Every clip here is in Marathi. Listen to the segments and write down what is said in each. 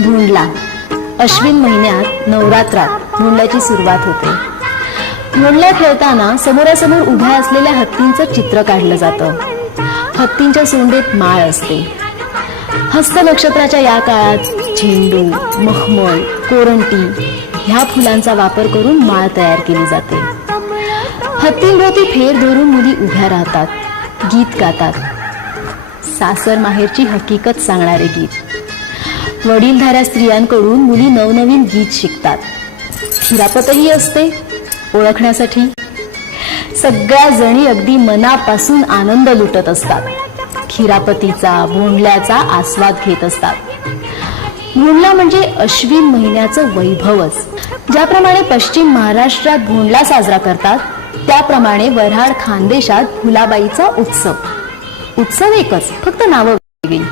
भोंडला अश्विन महिन्यात नवरात्रात भोंडल्याची सुरुवात होते. भोंडला खेळताना समोरासमोर उभ्या असलेल्या हत्तींचं चित्र काढलं जातं. हत्तींच्या सोंडेत माळ असते. हस्त नक्षत्राच्या या काळात झेंडू, मखमल, कोरंटी ह्या फुलांचा वापर करून माळ तयार केली जाते. हत्तींभोवती फेर धरून मुली उभ्या राहतात, गीत गातात. सासर माहेरची हकीकत सांगणारे गीत. वडीलधाऱ्या स्त्रियांकडून मुली नवनवीन गीत शिकतात. खिरापतही असते ओळखण्यासाठी. सगळ्या जणी अगदी मनापासून आनंद लुटत असतात. खिरापतीचा, भोंडल्याचा आस्वाद घेत असतात. भोंडला म्हणजे अश्विन महिन्याचं वैभवच. ज्याप्रमाणे पश्चिम महाराष्ट्रात भोंडला साजरा करतात, त्याप्रमाणे वऱ्हाड खानदेशात भुलाबाईचा उत्सव. उत्सव एकच, फक्त नावं वेगळी.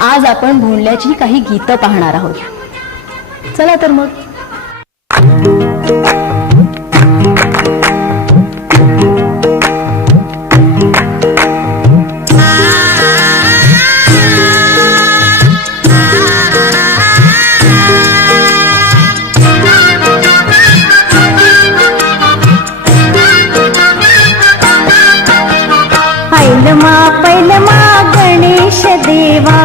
आज आपण भोंडल्याची काही गीतं पाहणार आहोत. चला तर मग. पैलमा गणेश देवा,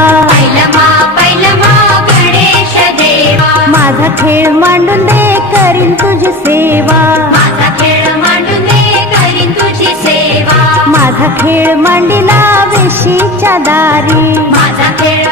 पैलमा गणेश देवा, माझा खेळ मांडून दे करीन तुझी सेवा. माझा खेळ मांडून दे करीन तुझी सेवा. माझा खेळ मांडिला वेशीच्या दारी, माझा खेळ